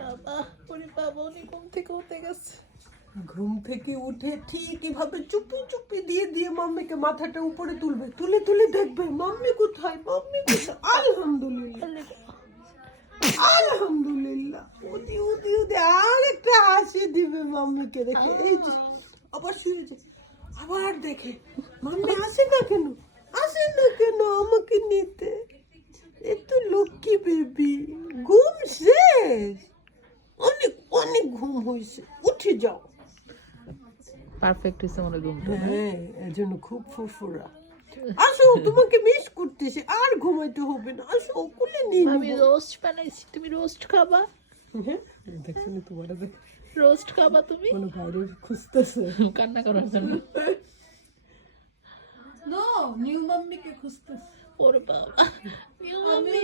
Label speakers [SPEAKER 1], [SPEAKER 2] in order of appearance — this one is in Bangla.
[SPEAKER 1] বাবা ওরে বাবা উনি ঘুম থেকে উঠে গেছে।
[SPEAKER 2] ঘুম থেকে উঠে ঠিক এভাবে চুপি চুপি দিয়ে দিয়ে মাম্মিকে মাথাটা উপরে তুলবে তুলে তুলে দেখবে মাম্মি কোথায় মাম্মি কোথায়? আলহামদুলিল্লাহ। আলহামদুলিল্লাহ। উদি উদি উদি আর একটা হাসি দিবে মাম্মিকে দেখে। এই যে আবার শুয়ে যায় আবার দেখে। মাম্মি আসে না কেন? আসে না কেন আমাকে নিতে? এ তো লক্ষ্মী বেবি। ঘুম শেষ। অনেক ঘুম হয়েছে। উঠে যাও।
[SPEAKER 1] পারফেক্ট হয়েছে মনে ঘুমটা।
[SPEAKER 2] হ্যাঁ এর জন্য খুব ফুরফুরা। আসো তোমাকে মিস করতেছে। আর ঘুমাইতে হবে না। আসো কোলে নিয়ে
[SPEAKER 1] আমি রোস্ট বানাইছি। তুমি রোস্ট খাবা?
[SPEAKER 2] হ্যাঁ দেখছ না তোমার
[SPEAKER 1] রোস্ট খাবা তুমি?
[SPEAKER 2] মনে বাইরে খুঁজতেছে।
[SPEAKER 1] কান্না করার জন্য।
[SPEAKER 2] নো নিউ মাম্মিকে খুঁজতেছে।
[SPEAKER 1] ওরে বাবা।
[SPEAKER 2] New mummy